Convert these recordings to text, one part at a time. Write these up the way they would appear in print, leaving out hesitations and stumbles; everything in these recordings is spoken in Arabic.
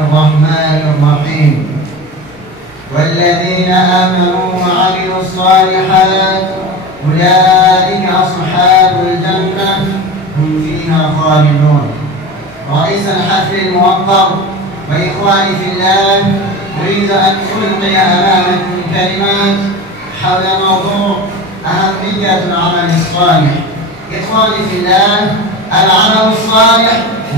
الرحمن الرحيم. والذين آمنوا وعملوا الصالحات أولئك أصحاب الجنة هم فيها خالدون. رئيس الحفل الموقر وإخواني في الله، أريد أن ألقي أمامكم كلمات حول موضوع أهمية العمل الصالح. إخواني في الله، العمل الصالح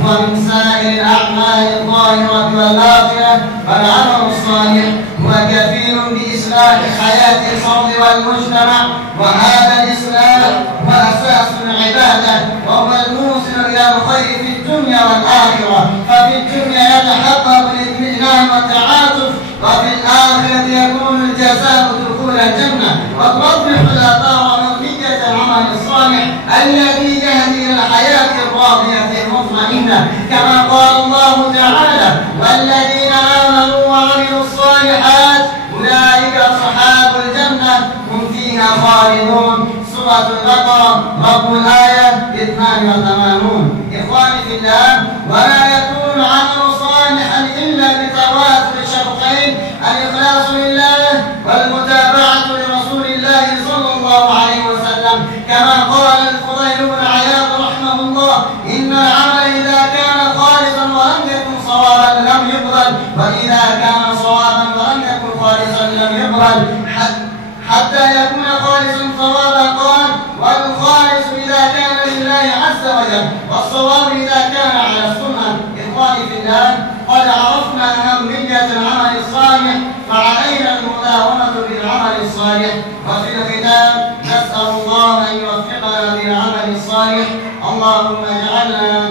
هو من سائر الأعمال الظاهرة والباطنة، والعمل الصالح هو كفيل بإصلاح حياة الفرد والمجتمع، وهذا الإصلاح هو أساس العبادة وهو الموصل إلى الخير في الدنيا والآخرة. ففي الدنيا يتحقق الاطمئنان والتعاطف، وفي الآخرة يكون الجزاء دخول الجنة. وتوضح الآثار أهمية العمل الصالح الذي يهدي إلى الحياة الراضية المطمئنة، كما قال الله تعالى: والذين آمنوا وعملوا الصالحات أولئك أصحاب الجنة هم فيها خالدون. سورة البقرة، رب الآية 82. إخواني في الله، ولا يكون العمل صالحا إلا بتوازن الشرطين: الإخلاص لله والمتابعة لرسول الله صلى الله عليه وسلم، كما قال الفضيل بن عياض رحمه الله: إن العمل إذا كان خالصا ولم يكن صوابا لم يقبل، وإذا كان صوابا ولم يكن خالصا لم يقبل، حتى يكون خالصا صوابا. قال: والخالص إذا كان لله عز وجل، والصواب إذا كان على السنة. إخواني في الله، قد عرفنا أهمية العمل الصالح، فعلينا المداومة بالعمل الصالح. وفي الختام نسأل الله أن يوفقنا للعمل الصالح. اللهم اجعلنا